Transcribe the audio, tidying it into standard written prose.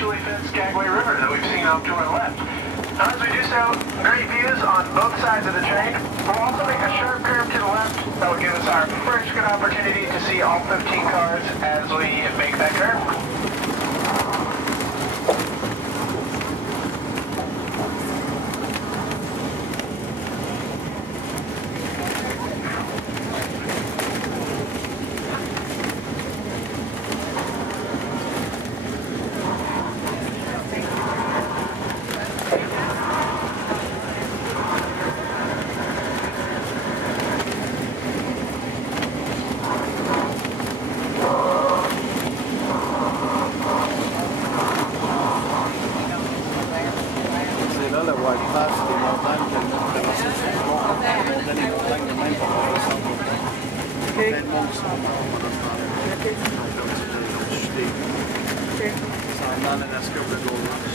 actually fits Skagway River that we've seen off to our left. Now, as we do so, great views on both sides of the train. We'll also make a sharp curve to the left that will give us our first good opportunity to see all 15 cars as we make that curve. Så han är nästa